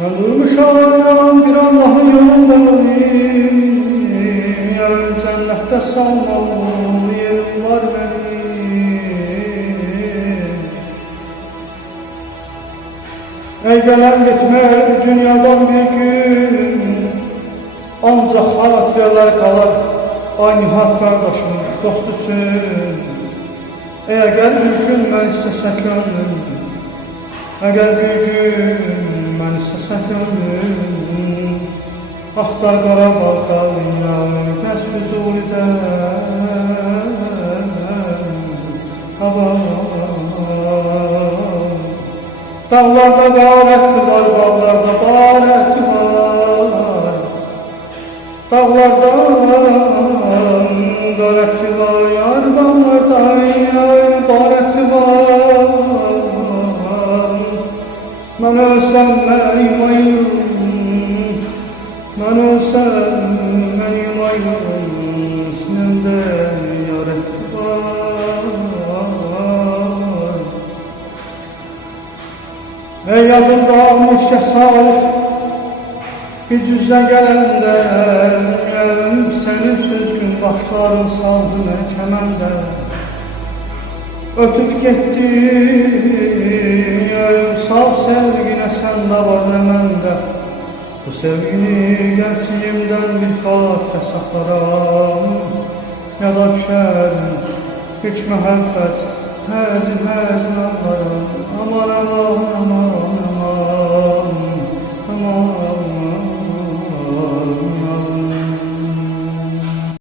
Ben durmuşam bir Allah'ın yolundayım. Ya cennette salmalı yerim var benim. Ey gelen gitmer dünyadan bir gün, ancak hatıralar kalar. Ay Nihat kardeşim dostusun. Eğer bir gün ben istesek ömrüm, eğer bir gün ben istesek ömrüm, Axtar Qarabağ dağıyam, kəsb zulüdən havam. Dağlarda qarəti var, bağlarda qarəti var. Dağlarda qarəti var, yar bağlarda qarəti var. Mən ölsəm mənim ayım, mən ölsəm mənim ayım, sinəmdə yarəti var. Ey yadımda almışca salif, bir cüzə gələndə, sənin süzgün başların saldı məni kəməndə. Ötüb getdi, sağ sevginə səndə var nə məndə. Bu sevgini gençliğimden bir xatirə saxlaram. Yada düşər hiç məhəbbət, həzin anlarım. Aman aman aman aman aman.